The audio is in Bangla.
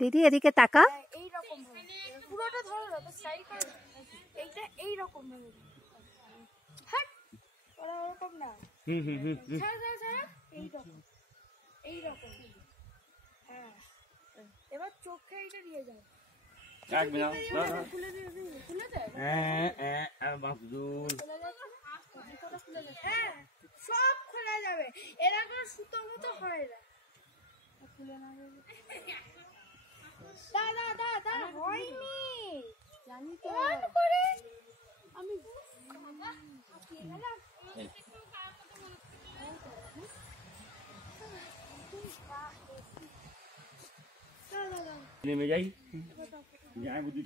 দিদি এদিকে তাকা। পুরোটা ধরো না তো স্টাইল করো, এইটা এই রকম ভাবে ওরকম না, এই রকম। হ্যাঁ এবার চোখে এইটা নিয়ে যাও, সব খোলা যাবে, এরকম সুতো মতো হয় না। দাদা দাদা হয়নি জানি তো করে আমি নেমে যাই, যাই বুদ্ধি